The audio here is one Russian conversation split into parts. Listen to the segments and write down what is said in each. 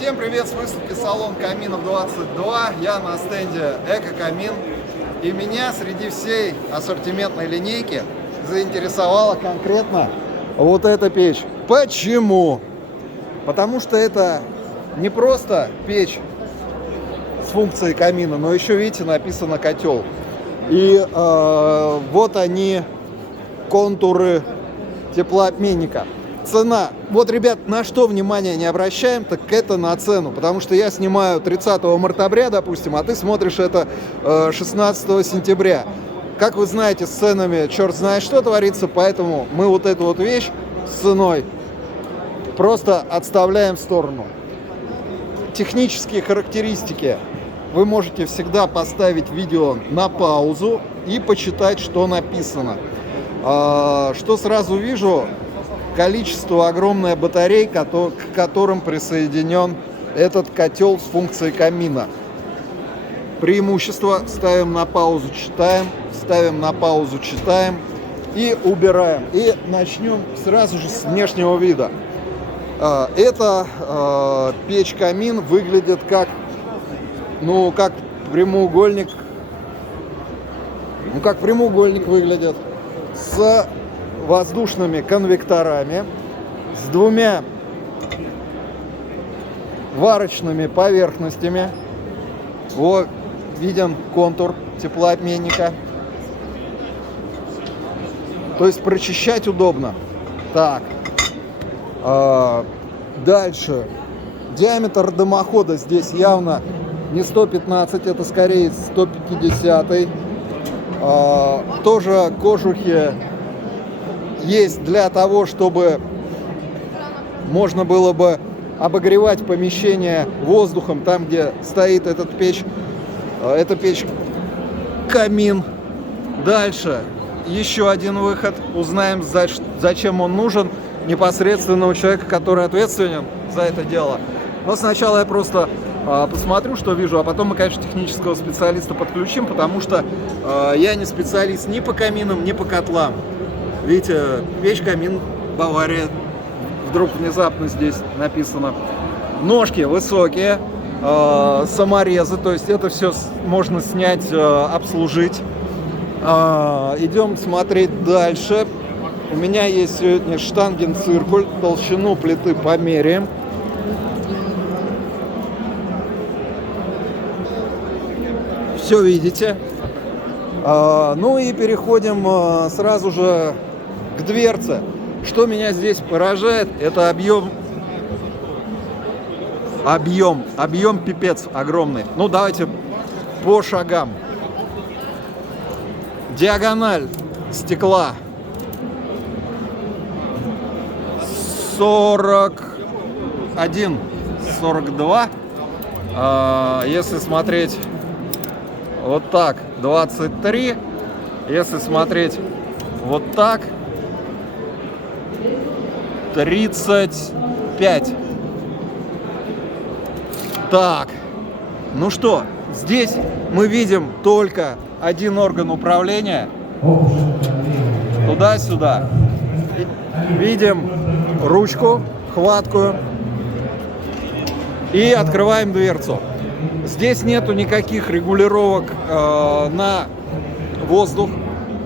Всем привет с выставки «Салон Каминов 22». Я на стенде «Эко-камин». И меня среди всей ассортиментной линейки заинтересовала конкретно вот эта печь. Почему? Потому что это не просто печь с функцией камина, но еще, видите, написано «котел». И вот они, контуры теплообменника. Цена. Вот, ребят, на что внимание не обращаем, так это на цену. Потому что я снимаю 30 мартабря, допустим, а ты смотришь это 16 сентября. Как вы знаете, с ценами черт знает что творится, поэтому мы вот эту вот вещь с ценой просто отставляем в сторону. Технические характеристики вы можете всегда поставить видео на паузу и почитать, что написано. Что сразу вижу, количество огромная батарей, к которым присоединен этот котел с функцией камина. Преимущество: ставим на паузу, читаем, ставим на паузу, читаем и убираем. И начнем сразу же с внешнего вида. Эта печь-камин выглядит как прямоугольник. Как прямоугольник выглядит, с воздушными конвекторами, с двумя варочными поверхностями. Вот виден контур теплообменника. То есть прочищать удобно. Так. Дальше. Диаметр дымохода здесь явно не 115, это скорее 150. Тоже кожухи есть для того, чтобы можно было бы обогревать помещение воздухом там, где стоит эта печь камин. Дальше еще один выход. Узнаем, зачем он нужен непосредственно у человека, который ответственен за это дело. Но сначала я просто посмотрю, что вижу, а потом мы, конечно, технического специалиста подключим, потому что я не специалист ни по каминам, ни по котлам. Видите, печь-камин Бавария, вдруг внезапно здесь написано. Ножки высокие, саморезы, то есть это все можно снять, обслужить. Идем смотреть дальше. У меня есть сегодня штангенциркуль, толщину плиты померяем. Все видите. Ну и переходим сразу же к дверце. Что меня здесь поражает, это объем пипец огромный. Ну давайте по шагам. Диагональ стекла 41, 42. Если смотреть вот так, 23. Если смотреть вот так, 35. Так, ну что, здесь мы видим только один орган управления. Туда-сюда. Видим ручку хваткую. И открываем дверцу. Здесь нету никаких регулировок на воздух,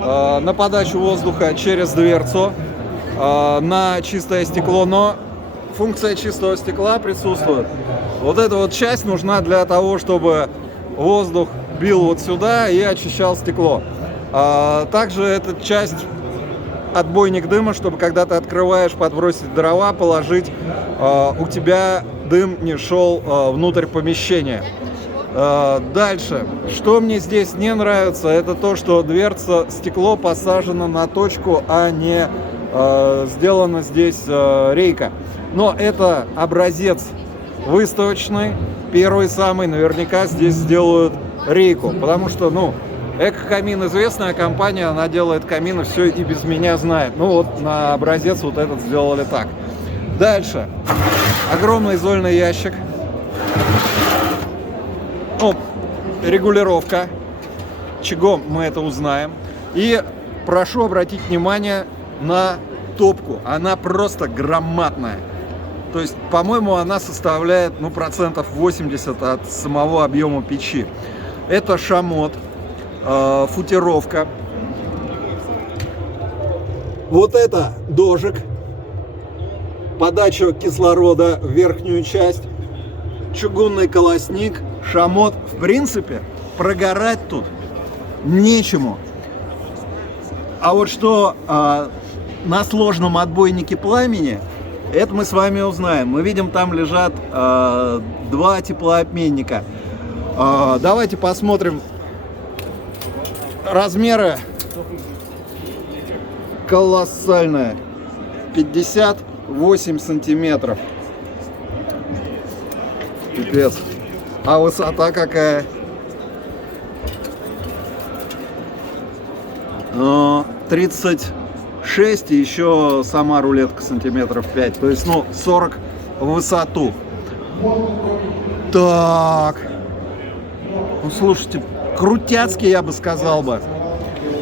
на подачу воздуха через дверцу, на чистое стекло, но функция чистого стекла присутствует. Вот эта вот часть нужна для того, чтобы воздух бил вот сюда и очищал стекло. Также эта часть отбойник дыма, чтобы когда ты открываешь, подбросить дрова, положить, у тебя дым не шел внутрь помещения. Дальше, что мне здесь не нравится, это то, что дверца, стекло посажено на точку, а не сделана здесь рейка. Но это образец выставочный, первый самый, наверняка здесь сделают рейку, потому что, Эко-камин известная компания, она делает камины, все и без меня знает. Ну вот на образец вот этот сделали так. Дальше. Огромный зольный ящик. Регулировка. Чего мы это узнаем. И прошу обратить внимание на топку. Она просто громадная. То есть, по-моему, она составляет, ну, процентов 80 от самого объема печи. Это шамот, футировка. Вот это дожик. Подача кислорода в верхнюю часть. Чугунный колосник, шамот. В принципе, прогорать тут нечему. А вот что на сложном отбойнике пламени, это мы с вами узнаем. Мы видим, там лежат два теплообменника. Давайте посмотрим размеры. Колоссальные. 58 сантиметров. Пипец. А высота какая? 36 и еще сама рулетка сантиметров 5. То есть, ну, 40 в высоту. Так. Ну, слушайте, крутяцкий, я бы сказал бы.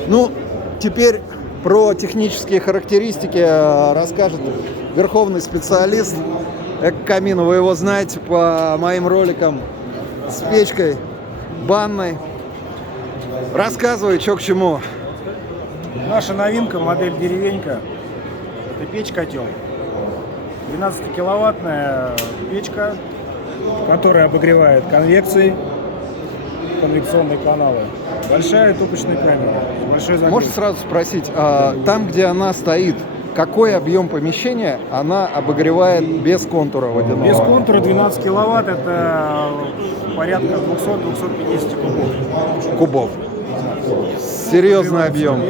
Ну, теперь про технические характеристики расскажет верховный специалист Экокамина. Вы его знаете по моим роликам с печкой банной. Рассказывай, что к чему. Наша новинка, модель деревенька, это печь-котел. 12-киловаттная печка, которая обогревает конвекцией, конвекционные каналы. Большая топочная камера, большой загрузкой. Можно сразу спросить, там, где она стоит, какой объем помещения она обогревает без контура водяного? Без контура 12 киловатт, это порядка 200-250 кубов. Кубов. Серьезный объем.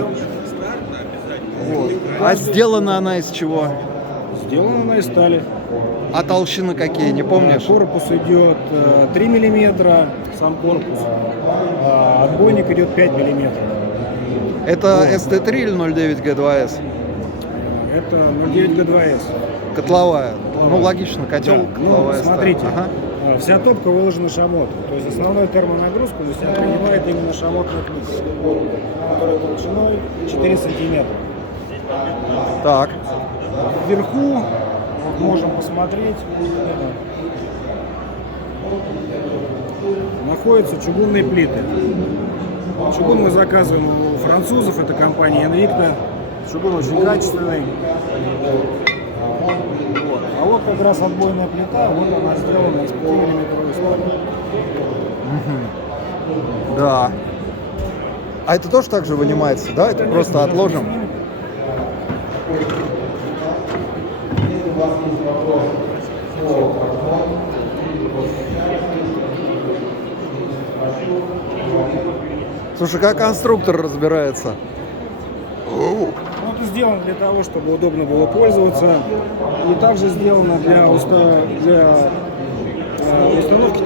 Вот. А сделана она из чего? Сделана она из стали. А толщины какие, не помнишь? Корпус идет 3 миллиметра, сам корпус. А отбойник идет 5 миллиметров. Это ST3 или 09G2S? Это 09G2S. Котловая. Ну, логично, котел, Да. котловая. Ну, смотрите, Ага. вся топка выложена шамотом. То есть основную термонагрузку на себя принимает именно шамотная плита, которая толщиной 4 сантиметра. Так. Вверху вот можем посмотреть, находятся чугунные плиты. Чугун мы заказываем у французов, это компания Invicta. Чугун очень качественный. А вот как раз отбойная плита, вот она сделана из 5-миллиметровой стали. Да. А это тоже так же вынимается, да? Это просто отложим? Слушай, как конструктор разбирается? Ну, это сделано для того, чтобы удобно было пользоваться. И также сделано для установки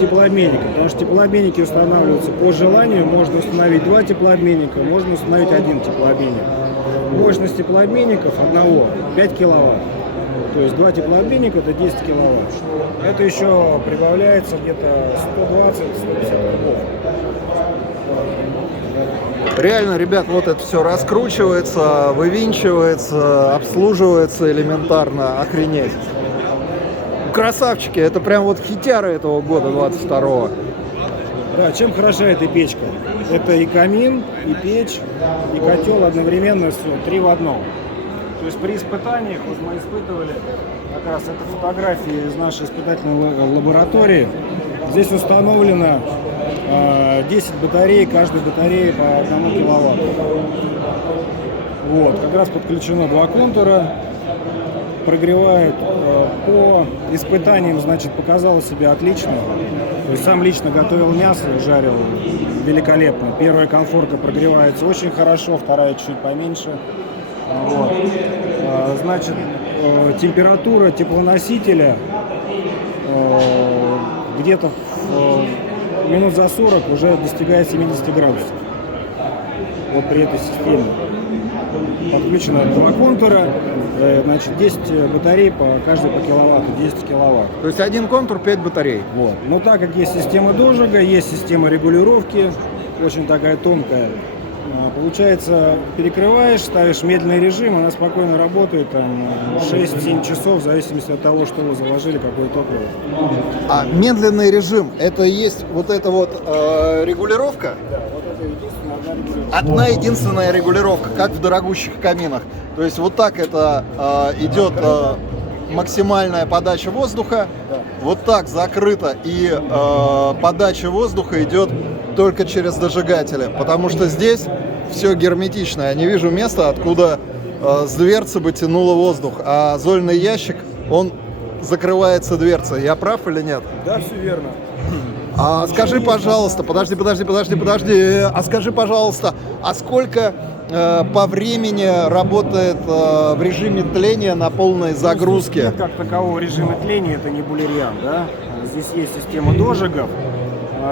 теплообменника. Потому что теплообменники устанавливаются по желанию. Можно установить 2 теплообменника, можно установить 1 теплообменник. Мощность теплообменников одного 5 киловатт. То есть 2 теплообменника это 10 киловатт. Это еще прибавляется где-то 120-150 кубов. Реально, ребят, вот это все раскручивается, вывинчивается, обслуживается элементарно. Охренеть. Красавчики, это прям вот хитяры этого года, 22-го. Да, чем хороша эта печка? Это и камин, и печь, и котел одновременно, все, 3 в одном. То есть при испытаниях, вот мы испытывали, как раз это фотографии из нашей испытательной лаборатории. Здесь установлено 10 батарей, каждой батареи по 1 киловатту. Вот, как раз подключено 2 контура, прогревает. По испытаниям, значит, показало себя отлично. То есть сам лично готовил мясо, жарил великолепно. Первая конфорка прогревается очень хорошо, вторая чуть поменьше. Вот. Значит, температура теплоносителя где-то минут за 40 уже достигает 70 градусов. Вот при этой системе. Подключено 2 контура, значит, 10 батарей по каждой по киловатту, 10 киловатт. То есть 1 контур, 5 батарей. Вот. Но так как есть система дожига, есть система регулировки, очень такая тонкая, Получается, перекрываешь, ставишь медленный режим, она спокойно работает там 6-7 часов, в зависимости от того, что вы заложили, какое топливо. А медленный режим, это и есть вот эта вот регулировка? Да, вот это единственная Одна единственная регулировка, как в дорогущих каминах. То есть вот так это идет максимальная подача воздуха, вот так закрыто, и подача воздуха идет только через дожигатели, потому что здесь все герметично. Я не вижу места, откуда с дверцы бы тянуло воздух, а зольный ящик, он закрывается дверцей. Я прав или нет? Да, все верно. А скажи, пожалуйста, подожди. А скажи, пожалуйста, а сколько по времени работает в режиме тления на полной загрузке? Как такового режима тления это не булерьян, да? Здесь есть система дожигов,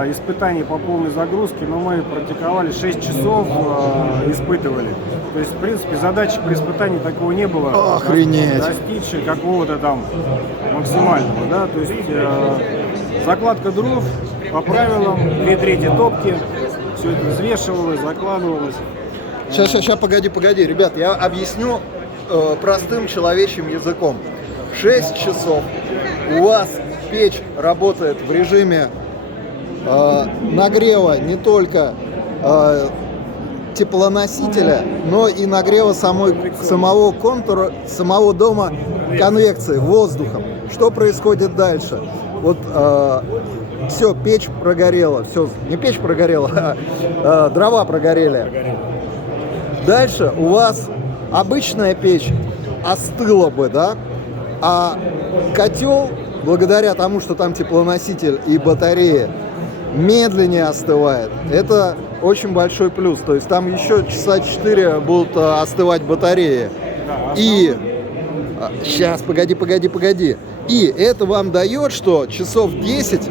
испытаний по полной загрузке, но мы практиковали 6 часов, испытывали. То есть, в принципе, задачи при испытании такого не было. Охренеть. Достичь какого-то там максимального, да? То есть закладка дров по правилам, 2/3 топки, все это взвешивалось, закладывалось. Сейчас, погоди, ребят, я объясню простым человечьим языком. 6 часов у вас печь работает в режиме нагрева не только теплоносителя, но и нагрева самого контура, самого дома конвекции, воздухом. Что происходит дальше? Вот все, печь прогорела, все, не печь прогорела, а дрова прогорели. Дальше у вас обычная печь остыла бы, да, а котел, благодаря тому, что там теплоноситель и батарея, медленнее остывает. Это очень большой плюс. То есть там еще часа 4 будут остывать батареи. И сейчас, погоди. И это вам дает, что часов 10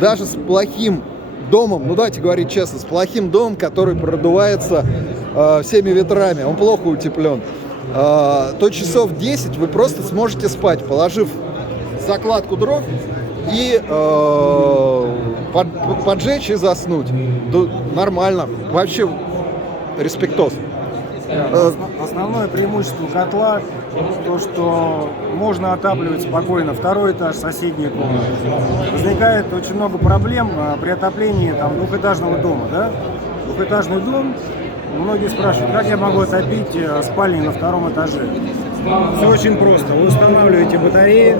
даже с плохим домом, ну давайте говорить честно, с плохим домом, который продувается всеми ветрами, он плохо утеплен, то часов 10 вы просто сможете спать, положив закладку дров и поджечь и заснуть. Нормально. Вообще, респектос. Основное преимущество котла то, что можно отапливать спокойно второй этаж, соседние комнаты. Возникает очень много проблем при отоплении там, двухэтажного дома. Да? Двухэтажный дом, многие спрашивают, как я могу отопить спальню на втором этаже. Все очень просто. Вы устанавливаете батареи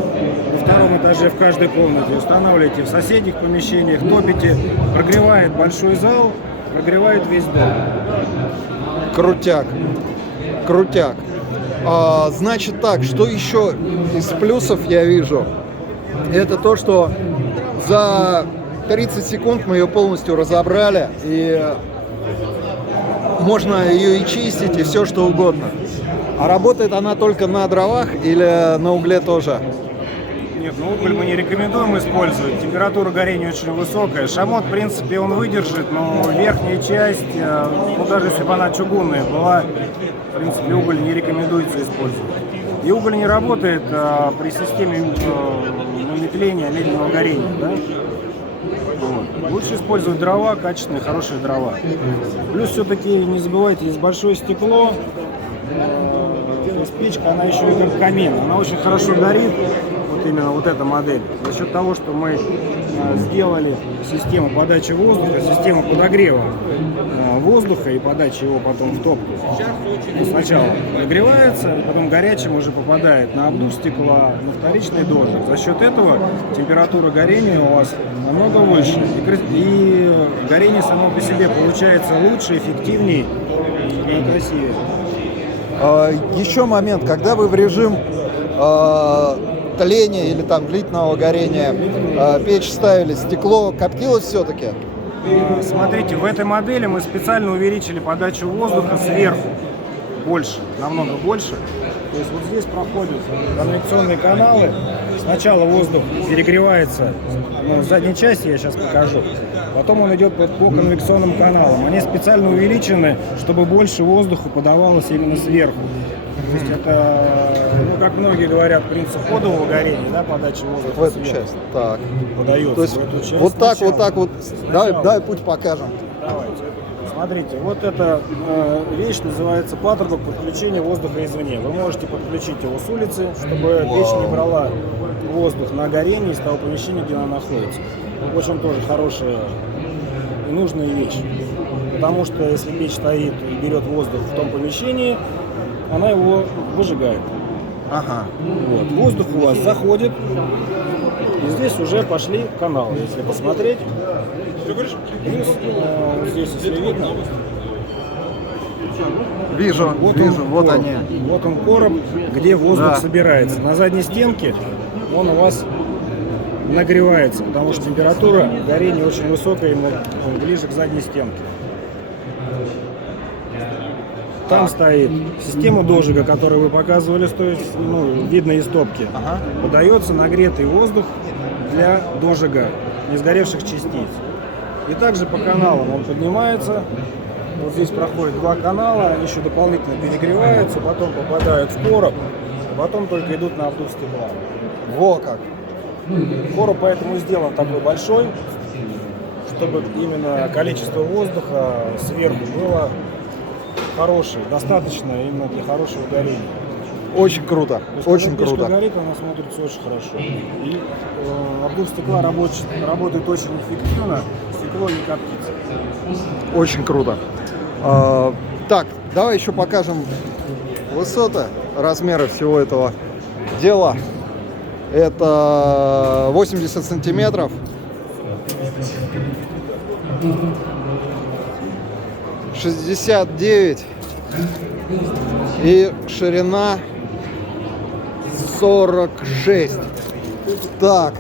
во втором этаже в каждой комнате, устанавливаете в соседних помещениях, топите, прогревает большой зал, прогревает весь дом. Крутяк. Значит так, что еще из плюсов я вижу? Это то, что за 30 секунд мы ее полностью разобрали, и можно ее и чистить, и все что угодно. А работает она только на дровах или на угле тоже? Нет, ну уголь мы не рекомендуем использовать. Температура горения очень высокая. Шамот, в принципе, он выдержит, но верхняя часть, ну даже если бы она чугунная была, в принципе, уголь не рекомендуется использовать. И уголь не работает при системе нетления, медленного горения. Да? Вот. Лучше использовать дрова, качественные, хорошие дрова. Плюс все-таки не забывайте, здесь большое стекло. То есть печка, она еще и как камин. Она очень хорошо горит. Именно вот эта модель. За счет того, что мы сделали систему подачи воздуха, систему подогрева воздуха и подачи его потом в топку. Сначала нагревается, потом горячим уже попадает на обдув стекла, на вторичный дождь. За счет этого температура горения у вас намного выше. И горение само по себе получается лучше, эффективнее и красивее. Еще момент, когда вы в режим тления или там длительного горения печь ставили, стекло коптилось все-таки? Смотрите, в этой модели мы специально увеличили подачу воздуха сверху. Больше, намного больше. То есть вот здесь проходят конвекционные каналы. Сначала воздух перегревается, в задней части я сейчас покажу. Потом он идет по конвекционным каналам. Они специально увеличены, чтобы больше воздуха подавалось именно сверху. То есть это, ну, как многие говорят, принцип кодового горения, да, подачи воздуха. В эту часть. Так. Подается. То есть в эту часть вот так, сначала. вот так вот. Давай путь покажем. Давайте. Смотрите, вот эта вещь называется патрубок подключения воздуха извне. Вы можете подключить его с улицы, чтобы печь не брала воздух на горение из того помещения, где она находится. В общем, тоже хорошая и нужная вещь. Потому что если печь стоит и берет воздух в том помещении, она его выжигает. Ага. Вот. Воздух у вас заходит, и здесь уже пошли каналы, если посмотреть. Плюс, вот здесь, если видно, Вижу, вот короб. они. Вот он короб, где воздух Да. собирается. На задней стенке он у вас нагревается, потому что температура горения очень высокая, ему ближе к задней стенке. Там стоит система дожига, которую вы показывали, стоит, видно из топки. Ага. Подается нагретый воздух для дожига несгоревших частиц. И также по каналам он поднимается. Вот здесь проходит два канала, они еще дополнительно перегреваются, потом попадают в короб, а потом только идут на обдув стекла. Во как. Короб поэтому сделан такой большой, чтобы именно количество воздуха сверху было хорошее, достаточно именно для хорошего горения. Очень круто, То есть, очень когда печка круто. горит, она смотрится очень хорошо. И обдув стекла работает очень эффективно, стекло не коптится. Очень круто. Так, давай еще покажем высоты, размеры всего этого дела. Это 80 сантиметров. 69 и ширина 46. Так,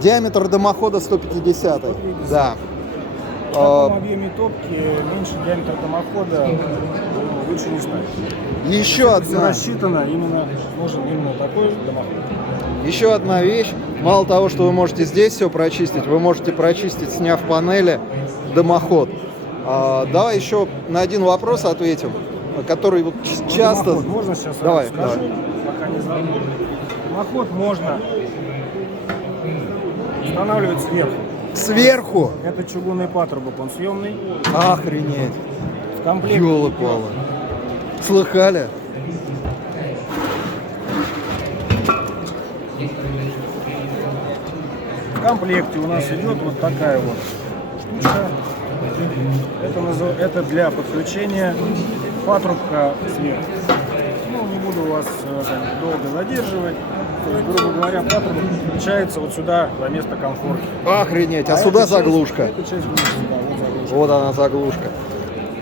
диаметр дымохода 150. Да. В таком объеме топки меньше диаметра дымохода лучше не ставить. Еще Все одна. рассчитано, нужен именно такой дымоход. Еще одна вещь. Мало того, что вы можете здесь все прочистить, вы можете прочистить, сняв панели, дымоход. Давай еще на один вопрос ответим, который вот часто... Дымоход можно сейчас Давай, скажу, давай. пока не забыл. Дымоход можно устанавливать сверху. Сверху? Это чугунный патрубок, он съемный. Охренеть. В комплекте Ёлы-палы. Слыхали? В комплекте у нас идет вот такая вот штучка. Это для подключения патрубка сверху. Не буду вас долго задерживать. То есть, грубо говоря, патрубок подключается вот сюда, на место комфорта. Охренеть. А сюда эта часть- заглушка. Эта часть глушится, да, вот заглушка. Вот она заглушка.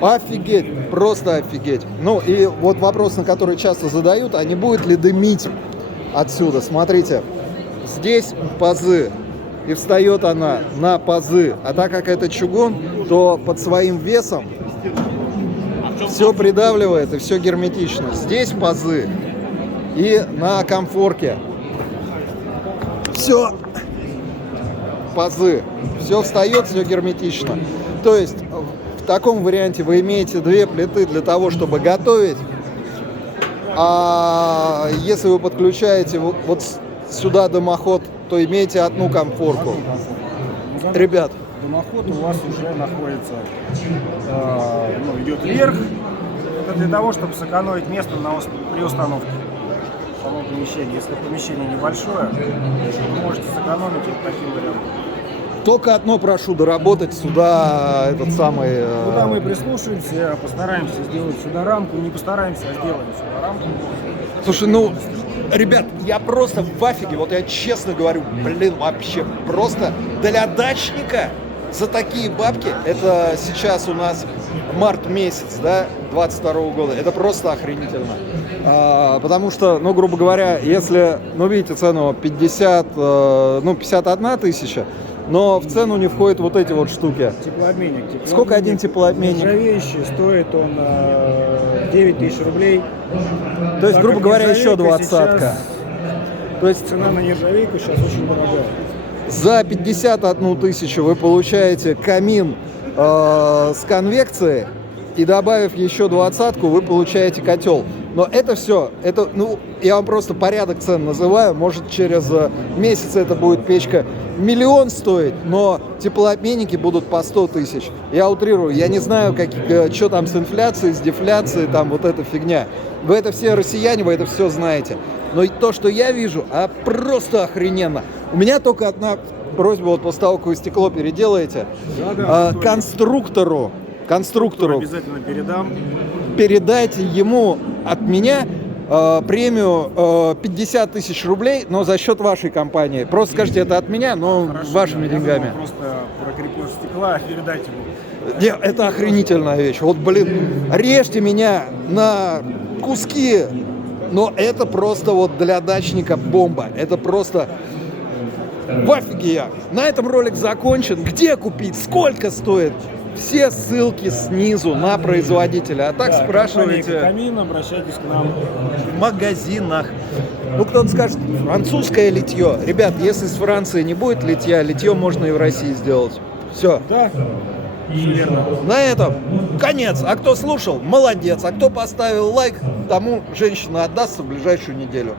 Офигеть, просто офигеть. Ну и вот вопрос, на который часто задают, а не будет ли дымить отсюда? Смотрите, здесь пазы, и встает она на пазы. А так как это чугун, то под своим весом все придавливает и все герметично. Здесь пазы и на комфорке. Все пазы. Все встает, все герметично. То есть в таком варианте вы имеете две плиты для того, чтобы готовить. А если вы подключаете вот сюда дымоход, то имеете одну комфорку. Ребят, Дымоход у вас уже находится, идет вверх. Это для того, чтобы сэкономить место при установке в самом помещении. Если помещение небольшое, вы можете сэкономить вот таким вариантом. только одно прошу, доработать сюда этот самый... Куда мы прислушаемся, постараемся сделать сюда рамку, не постараемся, а сделаем сюда рамку. Слушай, ну, ребят, я просто в афиге, вот я честно говорю, блин, вообще просто для дачника за такие бабки, это сейчас у нас март месяц, да, 22 года, это просто охренительно. Потому что, ну, грубо говоря, если, ну, видите, цену 51 тысяча, но в цену не входят вот эти вот штуки. Теплообменник. Сколько один теплообменник? Нержавеющий, стоит он 9 тысяч рублей. То есть, Так грубо как говоря, еще нержавейка двадцатка. сейчас- То есть Цена на нержавейку сейчас очень дорогая. за 51 тысячу вы получаете камин с конвекцией, и добавив еще двадцатку, вы получаете котел. Но это все, это, ну, я вам просто порядок цен называю. Может, через месяц это будет печка 1 000 000 стоить, но теплообменники будут по 100 тысяч. Я утрирую, я не знаю, что там с инфляцией, с дефляцией, там вот эта фигня. Вы это все россияне, вы это все знаете. Но и то, что я вижу, просто охрененно. У меня только одна просьба, вот после того, как вы стекло переделаете, конструктору Обязательно передам. передайте ему от меня премию 50 тысяч рублей, но за счет вашей компании. Просто скажите, это от меня, но Хорошо, вашими да, я деньгами. думал, просто про крепеж стекла передать ему. Не, это охренительная вещь. Вот, блин, режьте меня на куски, но это просто вот для дачника бомба. Это просто в офиге. На этом ролик закончен. Где купить? Сколько стоит? Все ссылки снизу на производителя. А так Да, спрашивайте Камин, обращайтесь к нам. в магазинах. Ну, кто-то скажет, французское литье. Ребят, если с Франции не будет литья, литье можно и в России сделать. Все. Да, все верно. На этом конец. А кто слушал, молодец. А кто поставил лайк, тому женщина отдастся в ближайшую неделю.